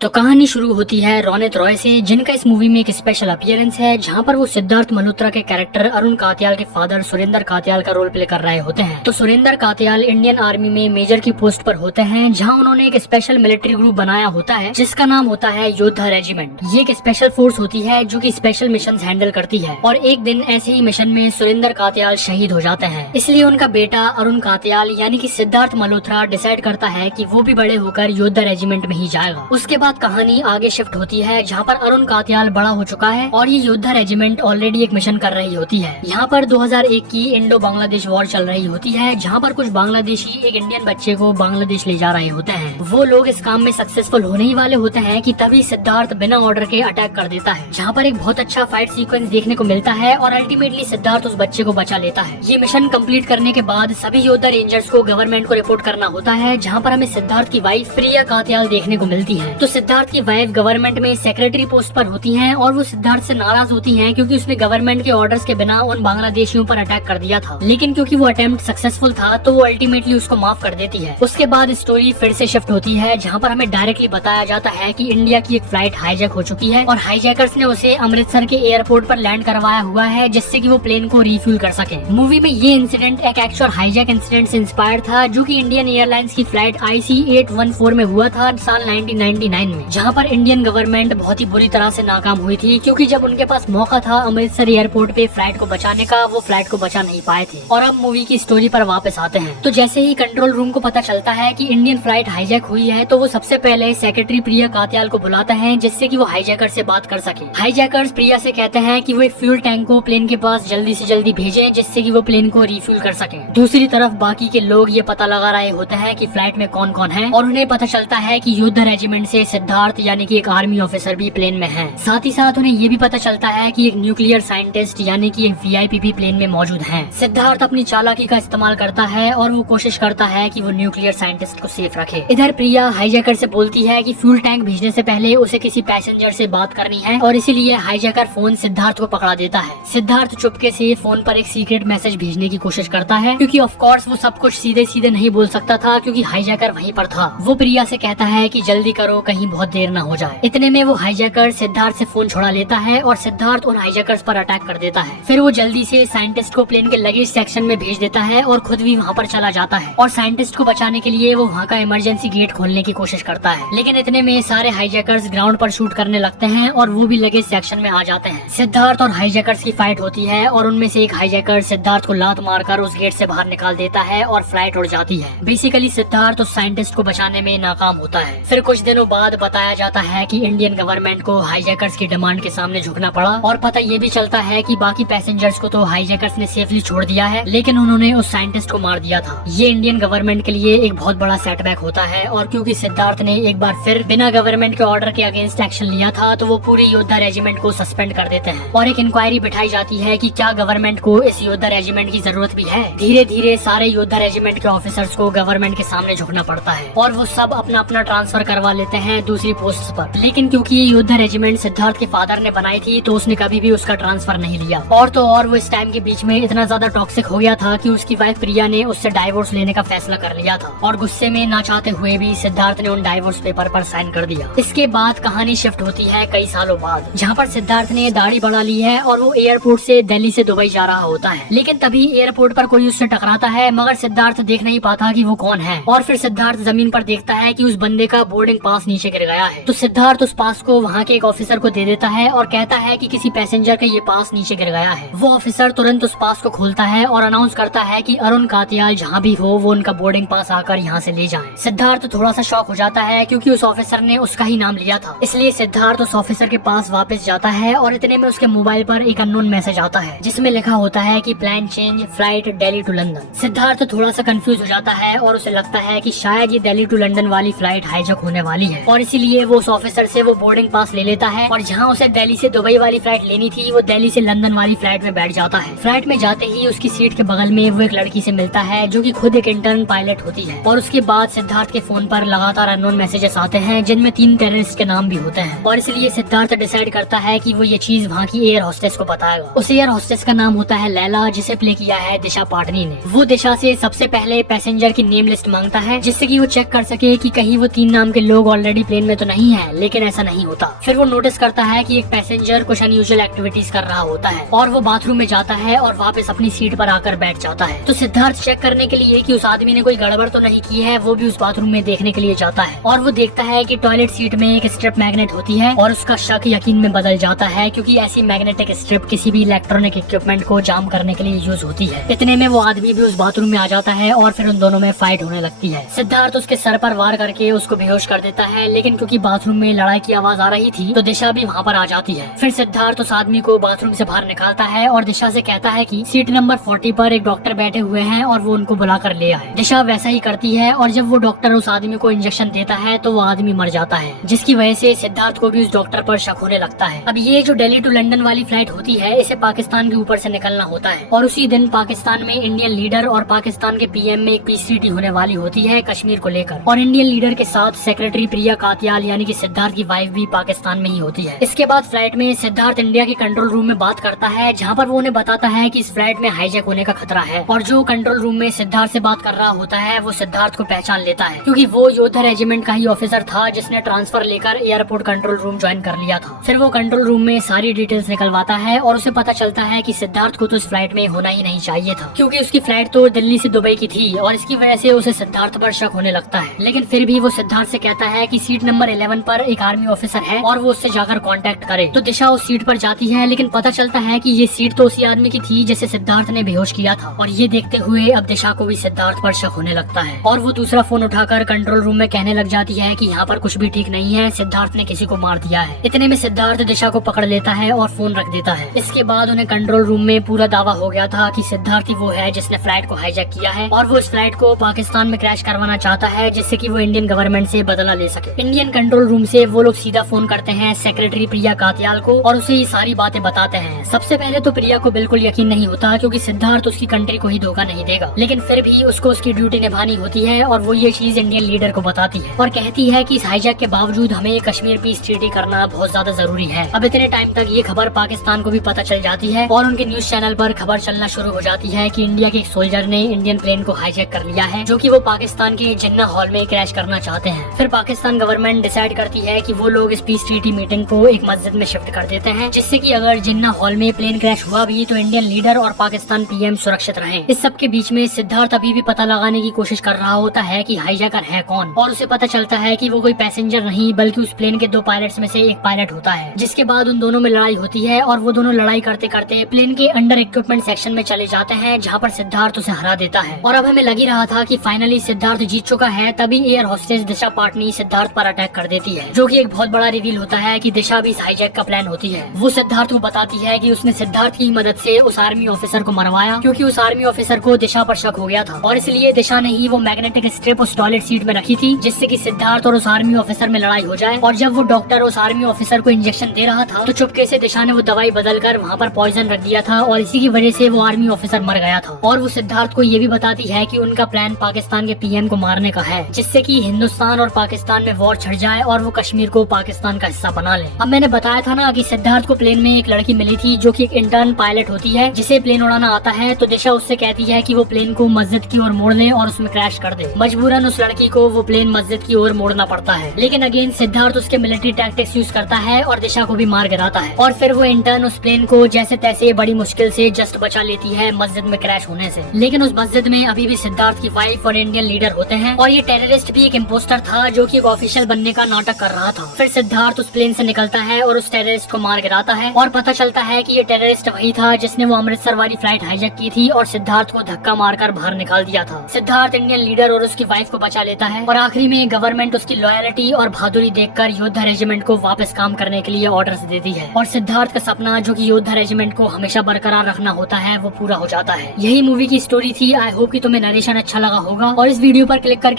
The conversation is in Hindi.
तो कहानी शुरू होती है रोनित रॉय से, जिनका इस मूवी में एक स्पेशल अपीयरेंस है, जहां पर वो सिद्धार्थ मल्होत्रा के कैरेक्टर अरुण कात्याल के फादर सुरेंद्र कात्याल का रोल प्ले कर रहे होते हैं। तो सुरेंद्र कात्याल इंडियन आर्मी में मेजर की पोस्ट पर होते हैं, जहां उन्होंने एक स्पेशल मिलिट्री ग्रुप बनाया होता है जिसका नाम होता है योद्धा रेजिमेंट। ये एक स्पेशल फोर्स होती है जो की स्पेशल मिशन हैंडल करती है। और एक दिन ऐसे ही मिशन में सुरेंद्र कात्याल शहीद हो जाते हैं। इसलिए उनका बेटा अरुण कात्याल यानी कि सिद्धार्थ मल्होत्रा डिसाइड करता है कि वो भी बड़े होकर योद्धा रेजिमेंट में ही जाएगा। उसके बाद कहानी आगे शिफ्ट होती है, जहाँ पर अरुण कात्याल बड़ा हो चुका है और ये योद्धा रेजिमेंट ऑलरेडी एक मिशन कर रही होती है। यहाँ पर 2001 की इंडो बांग्लादेश वॉर चल रही होती है, जहाँ पर कुछ बांग्लादेशी एक इंडियन बच्चे को बांग्लादेश ले जा रहे होते हैं। वो लोग इस काम में सक्सेसफुल होने ही वाले होते हैं कि तभी सिद्धार्थ बिना ऑर्डर के अटैक कर देता है, जहाँ पर एक बहुत अच्छा फाइट सीक्वेंस देखने को मिलता है और अल्टीमेटली सिद्धार्थ उस बच्चे को बचा लेता है। ये मिशन कंप्लीट करने के बाद सभी योद्धा रेंजर्स को गवर्नमेंट को रिपोर्ट करना होता है, जहाँ पर हमें सिद्धार्थ की वाइफ प्रिया कात्याल देखने को मिलती है। तो सिद्धार्थ की वाइफ गवर्नमेंट में सेक्रेटरी पोस्ट पर होती हैं और वो सिद्धार्थ से नाराज होती हैं क्योंकि उसने गवर्नमेंट के ऑर्डर्स के बिना उन बांग्लादेशियों पर अटैक कर दिया था। लेकिन क्योंकि वो अटेम्प्ट सक्सेसफुल था तो वो अल्टीमेटली उसको माफ कर देती है। उसके बाद स्टोरी फिर से शिफ्ट होती है, जहाँ पर हमें डायरेक्टली बताया जाता है कि इंडिया की एक फ्लाइट हाईजैक हो चुकी है और हाईजैकर्स ने उसे अमृतसर के एयरपोर्ट पर लैंड करवाया हुआ है, जिससे कि वो प्लेन को रिफ्यूल कर सके। मूवी में ये इंसिडेंट एक एक्चुअल हाईजैक इंसिडेंट से इंस्पायर्ड था, जो कि इंडियन एयरलाइंस की फ्लाइट IC 814 में हुआ था साल 1999 में, जहाँ पर इंडियन गवर्नमेंट बहुत ही बुरी तरह से नाकाम हुई थी, क्योंकि जब उनके पास मौका था अमृतसर एयरपोर्ट पे फ्लाइट को बचाने का, वो फ्लाइट को बचा नहीं पाए थे। और अब मूवी की स्टोरी पर वापस आते हैं। तो जैसे ही कंट्रोल रूम को पता चलता है कि इंडियन फ्लाइट हाईजैक हुई है, तो वो सबसे पहले सेक्रेटरी प्रिया कात्याल को बुलाता है, जिससे कि वो हाईजैकर से बात कर सके। हाईजैकर्स प्रिया से कहते हैं कि वो एक फ्यूल टैंक को प्लेन के पास जल्दी से जल्दी भेजें, जिससे कि वो प्लेन को रिफ्यूल कर सके। दूसरी तरफ बाकी के लोग ये पता लगा रहे होते हैं कि फ्लाइट में कौन कौन है, और उन्हें पता चलता है कि योद्धा रेजिमेंट से सिद्धार्थ यानी कि एक आर्मी ऑफिसर भी प्लेन में है। साथ ही साथ उन्हें ये भी पता चलता है कि एक न्यूक्लियर साइंटिस्ट यानी कि एक VIP भी प्लेन में मौजूद है। सिद्धार्थ अपनी चालाकी का इस्तेमाल करता है और वो कोशिश करता है कि वो न्यूक्लियर साइंटिस्ट को सेफ रखे। इधर प्रिया हाईजैकर से बोलती है कि फ्यूल टैंक भेजने से पहले उसे किसी पैसेंजर से बात करनी है, और इसीलिए हाईजैकर फोन सिद्धार्थ को पकड़ा देता है। सिद्धार्थ चुपके से फोन पर एक सीक्रेट मैसेज भेजने की कोशिश करता है, क्योंकि ऑफ कोर्स वो सब कुछ सीधे सीधे नहीं बोल सकता था, क्योंकि हाईजैकर वहीं पर था। वो प्रिया से कहता है कि जल्दी करो, कहीं बहुत देर न हो जाए। इतने में वो हाईजैकर सिद्धार्थ से फोन छुड़ा लेता है और सिद्धार्थ उन हाईजैकर्स पर अटैक कर देता है। फिर वो जल्दी से साइंटिस्ट को प्लेन के लगेज सेक्शन में भेज देता है और खुद भी वहाँ पर चला जाता है, और साइंटिस्ट को बचाने के लिए वो वहाँ का इमरजेंसी गेट खोलने की कोशिश करता है। लेकिन इतने में सारे हाईजैकर्स ग्राउंड पर शूट करने लगते हैं और वो भी लगेज सेक्शन में आ जाते हैं। सिद्धार्थ और हाईजैकर्स की फाइट होती है और उनमें से एक हाईजैकर सिद्धार्थ को लात मारकर उस गेट से बाहर निकाल देता है और फ्लाइट उड़ जाती है। बेसिकली सिद्धार्थ उस साइंटिस्ट को बचाने में नाकाम होता है। फिर कुछ दिनों बाद बताया जाता है कि इंडियन गवर्नमेंट को हाईजैकर्स की डिमांड के सामने झुकना पड़ा, और पता ये भी चलता है कि बाकी पैसेंजर्स को तो हाईजैकर्स ने सेफली छोड़ दिया है, लेकिन उन्होंने उस साइंटिस्ट को मार दिया था। ये इंडियन गवर्नमेंट के लिए एक बहुत बड़ा सेटबैक होता है, और क्योंकि सिद्धार्थ ने एक बार फिर बिना गवर्नमेंट के ऑर्डर के अगेंस्ट एक्शन लिया था, तो वो पूरी योद्धा रेजिमेंट को सस्पेंड कर देते हैं और एक इंक्वायरी बिठाई जाती है कि क्या गवर्नमेंट को इस योद्धा रेजिमेंट की जरूरत भी है। धीरे धीरे सारे योद्धा रेजिमेंट के ऑफिसर्स को गवर्नमेंट के सामने झुकना पड़ता है और वो सब अपना अपना ट्रांसफर करवा लेते हैं दूसरी पोस्ट पर। लेकिन क्योंकि ये योद्धा रेजिमेंट सिद्धार्थ के फादर ने बनाई थी, तो उसने कभी भी उसका ट्रांसफर नहीं लिया। और तो और वो इस टाइम के बीच में इतना ज्यादा टॉक्सिक हो गया था कि उसकी वाइफ प्रिया ने उससे डाइवोर्स लेने का फैसला कर लिया था, और गुस्से में ना चाहते हुए भी सिद्धार्थ ने उन डाइवोर्स पेपर पर साइन कर दिया। इसके बाद कहानी शिफ्ट होती है कई सालों बाद, जहाँ पर सिद्धार्थ ने दाढ़ी बढ़ा ली है और वो एयरपोर्ट से दिल्ली से दुबई जा रहा होता है। लेकिन तभी एयरपोर्ट पर कोई उससे टकराता है, मगर सिद्धार्थ देख नहीं पाता कि वो कौन है, और फिर सिद्धार्थ जमीन पर देखता है कि उस बंदे का बोर्डिंग पास नीचे गिर गया है। तो सिद्धार्थ उस पास को वहाँ के एक ऑफिसर को दे देता है और कहता है कि किसी पैसेंजर का ये पास नीचे गिर गया है। वो ऑफिसर तुरंत उस पास को खोलता है और अनाउंस करता है कि अरुण कात्याल जहाँ भी हो वो उनका बोर्डिंग पास आकर यहाँ से ले जाएं। सिद्धार्थ थोड़ा सा शॉक हो जाता है, क्योंकि उस ऑफिसर ने उसका ही नाम लिया था। इसलिए सिद्धार्थ उस ऑफिसर के पास वापस जाता है और इतने में उसके मोबाइल पर एक अननोन मैसेज आता है, जिसमें लिखा होता है कि plan change, flight Delhi to London. Siddharth थोड़ा सा कंफ्यूज हो जाता है और उसे लगता है कि शायद ये दिल्ली टू लंदन वाली फ्लाइट हाईजैक होने वाली है, और इसीलिए वो उस ऑफिसर से वो बोर्डिंग पास ले लेता है, और जहाँ उसे दिल्ली से दुबई वाली फ्लाइट लेनी थी, वो दिल्ली से लंदन वाली फ्लाइट में बैठ जाता है। फ्लाइट में जाते ही उसकी सीट के बगल में वो एक लड़की से मिलता है, जो कि खुद एक इंटर्न पायलट होती है। और उसके बाद सिद्धार्थ के फोन पर लगातार अननोन मैसेजेस आते हैं, जिनमें 3 टेररिस्ट के नाम भी होते हैं, और इसलिए सिद्धार्थ डिसाइड करता है कि वो ये चीज वहाँ की एयर होस्टेस को बताएगा। उस एयर होस्टेस का नाम होता है लैला, जिसे प्ले किया है दिशा पाटनी ने। वो दिशा से सबसे पहले पैसेंजर की नेम लिस्ट मांगता है, जिससे कि वो चेक कर सके कि कहीं वो 3 नाम के लोग ऑलरेडी प्लेन में तो नहीं है, लेकिन ऐसा नहीं होता। फिर वो नोटिस करता है कि एक पैसेंजर कुछ अनयूजुअल एक्टिविटीज कर रहा होता है और वो बाथरूम में जाता है और वापस अपनी सीट पर आकर बैठ जाता है। तो सिद्धार्थ चेक करने के लिए कि उस आदमी ने कोई गड़बड़ तो नहीं की है, वो भी उस बाथरूम में देखने के लिए जाता है और वो देखता है कि टॉयलेट सीट में एक स्ट्रिप मैग्नेट होती है और उसका शक यकीन में बदल जाता है, क्योंकि ऐसी मैग्नेटिक स्ट्रिप किसी भी इलेक्ट्रॉनिक इक्विपमेंट को जाम करने के लिए यूज होती है। इतने में वो आदमी भी उस बाथरूम में आ जाता है और फिर उन दोनों में फाइट होने लगती है। सिद्धार्थ उसके सर पर वार करके उसको बेहोश कर देता है, लेकिन क्योंकि बाथरूम में लड़ाई की आवाज आ रही थी तो दिशा भी वहाँ पर आ जाती है। फिर सिद्धार्थ उस आदमी को बाथरूम से बाहर निकालता है और दिशा से कहता है कि सीट नंबर 40 पर एक डॉक्टर बैठे हुए हैं और वो उनको बुलाकर ले आए। दिशा वैसा ही करती है और जब वो डॉक्टर उस आदमी को इंजेक्शन देता है तो वो आदमी मर जाता है, जिसकी वजह से सिद्धार्थ को भी उस डॉक्टर पर शक होने लगता है। अब ये जो दिल्ली टू लंदन वाली फ्लाइट होती है, इसे पाकिस्तान के ऊपर से निकलना होता है और उसी दिन पाकिस्तान में इंडियन लीडर और पाकिस्तान के पीएम में एक पीस ट्रीटी होने वाली होती है कश्मीर को लेकर, और इंडियन लीडर के साथ सेक्रेटरी प्रिया कातियाल यानी कि सिद्धार्थ की वाइफ भी पाकिस्तान में ही होती है। इसके बाद फ्लाइट में सिद्धार्थ इंडिया के कंट्रोल रूम में बात करता है, जहाँ पर वो उन्हें बताता है कि इस फ्लाइट में हाईजैक होने का खतरा है, और जो कंट्रोल रूम में सिद्धार्थ से बात कर रहा होता है वो सिद्धार्थ को पहचान लेता है, क्योंकि वो योद्धा रेजिमेंट का ही ऑफिसर था जिसने ट्रांसफर लेकर एयरपोर्ट कंट्रोल रूम ज्वाइन कर लिया था। फिर वो कंट्रोल रूम में सारी डिटेल्स निकलवाता है और उसे पता चलता है कि सिद्धार्थ को तो इस फ्लाइट में होना ही नहीं चाहिए था, क्योंकि उसकी फ्लाइट तो दिल्ली से दुबई की थी और इसकी वजह से उसे सिद्धार्थ पर शक होने लगता है। लेकिन फिर भी वो सिद्धार्थ से कहता है कि सीट नंबर 11 पर एक आर्मी ऑफिसर है और वो उससे जाकर कांटेक्ट करे। तो दिशा उस सीट पर जाती है, लेकिन पता चलता है कि ये सीट तो उसी आदमी की थी जिसे सिद्धार्थ ने बेहोश किया था, और ये देखते हुए अब दिशा को भी सिद्धार्थ पर शक होने लगता है और वो दूसरा फोन उठाकर कंट्रोल रूम में कहने लग जाती है कि यहाँ पर कुछ भी ठीक नहीं है, सिद्धार्थ ने किसी को मार दिया है। इतने में सिद्धार्थ दिशा को पकड़ लेता है और फोन रख देता है। इसके बाद उन्हें कंट्रोल रूम में पूरा दावा हो गया था कि सिद्धार्थ ही वो है जिसने फ्लाइट को हाईजैक किया है और वो इस फ्लाइट को पाकिस्तान में क्रैश करवाना चाहता है, जिससे कि वो इंडियन गवर्नमेंट से बदला ले सके। इंडियन कंट्रोल रूम से वो लोग सीधा फोन करते हैं सेक्रेटरी प्रिया कातियाल को और उसे ये सारी बातें बताते हैं। सबसे पहले तो प्रिया को बिल्कुल यकीन नहीं होता, क्योंकि सिद्धार्थ उसकी कंट्री को ही धोखा नहीं देगा, लेकिन फिर भी उसको उसकी ड्यूटी निभानी होती है और वो ये चीज इंडियन लीडर को बताती है और कहती है कि इस हाईजैक के बावजूद हमें कश्मीर पीस ट्रीटी करना बहुत ज्यादा जरूरी है। अब इतने टाइम तक ये खबर पाकिस्तान को भी पता चल जाती है और उनके न्यूज चैनल पर खबर चलना शुरू हो जाती है कि इंडिया के एक सोल्जर ने इंडियन प्लेन को हाईजैक कर लिया है, जो कि वो पाकिस्तान के जिन्ना हॉल में क्रैश करना चाहते हैं। फिर पाकिस्तान गवर्नमेंट डिसाइड करती है कि वो लोग इस पीस ट्रीटी मीटिंग को एक मस्जिद में शिफ्ट कर देते हैं, जिससे कि अगर जिन्ना हॉल में प्लेन क्रैश हुआ भी तो इंडियन लीडर और पाकिस्तान पीएम सुरक्षित रहें। इस सब के बीच में सिद्धार्थ अभी भी पता लगाने की कोशिश कर रहा होता है कि हाईजैकर है कौन, और उसे पता चलता है कि वो कोई पैसेंजर नहीं बल्कि उस प्लेन के 2 पायलट्स में से एक पायलट होता है। जिसके बाद उन दोनों में लड़ाई होती है और वो दोनों लड़ाई करते करते प्लेन के अंडर इक्विपमेंट सेक्शन में चले जाते हैं, जहाँ पर सिद्धार्थ उसे हरा देता है। और अब हमें लग ही रहा था कि फाइनली सिद्धार्थ जीत चुका है, तभी एयर होस्टेस दिशा पाटनी सिद्धार्थ पर अटैक कर देती है, जो कि एक बहुत बड़ा रिवील होता है कि दिशा भी इस हाईजैक का प्लान होती है। वो सिद्धार्थ को बताती है कि उसने सिद्धार्थ की मदद से उस आर्मी ऑफिसर को मरवाया, क्योंकि उस आर्मी ऑफिसर को दिशा पर शक हो गया था और इसलिए दिशा ने ही वो मैग्नेटिक स्ट्रिप उस टॉयलेट सीट में रखी थी, जिससे कि सिद्धार्थ और उस आर्मी ऑफिसर में लड़ाई हो जाए। और जब वो डॉक्टर उस आर्मी ऑफिसर को इंजेक्शन दे रहा था तो चुपके से दिशा ने वो दवाई बदलकर वहाँ पर पॉइजन रख दिया था और इसी की वजह से वो आर्मी ऑफिसर मर गया था। और वो सिद्धार्थ को ये भी बताती है कि उनका प्लान पाकिस्तान के पीएम को मारने का है, जिससे कि हिंदुस्तान और पाकिस्तान में वॉर छिड़ जाए और वो कश्मीर को पाकिस्तान का हिस्सा बना ले। अब मैंने बताया था ना कि सिद्धार्थ को प्लेन में एक लड़की मिली थी जो कि एक इंटर्न पायलट होती है, जिसे प्लेन उड़ाना आता है। तो दिशा उससे कहती है कि वो प्लेन को मस्जिद की ओर मोड़ ले और उसमें क्रैश कर दे। मजबूरन उस लड़की को वो प्लेन मस्जिद की ओर मोड़ना पड़ता है, लेकिन अगेन सिद्धार्थ उसके मिलिट्री टैक्टिक्स यूज करता है और दिशा को भी मार गिराता है। और फिर वो इंटर्न उस प्लेन को जैसे तैसे बड़ी मुश्किल से जस्ट बचा लेती है मस्जिद में क्रैश होने से। लेकिन उस मस्जिद में अभी भी सिद्धार्थ की वाइफ और इंडियन लीडर होते हैं और ये टेररिस्ट भी एक इम्पोस्टर था जो कि एक ऑफिशियल बनने का नाटक कर रहा था। फिर सिद्धार्थ उस प्लेन से निकलता है और उस टेररिस्ट को मार गिराता है और पता चलता है कि ये टेररिस्ट वही था जिसने वो अमृतसर वाली फ्लाइट हाईजैक की थी और सिद्धार्थ को धक्का मारकर बाहर निकाल दिया था। सिद्धार्थ इंडियन लीडर और उसकी वाइफ को बचा लेता है और आखिरी में गवर्नमेंट उसकी लॉयलिटी और बहादुरी देखकर योद्धा रेजिमेंट को वापस काम करने के लिए ऑर्डर्स देती है और सिद्धार्थ का सपना जो कि योद्धा रेजिमेंट को हमेशा बरकरार रखना होता है वो पूरा हो जाता है। यही मूवी की स्टोरी थी। आई होप कि तुम्हें नरेशन अच्छा लगा होगा और इस वीडियो पर क्लिक करके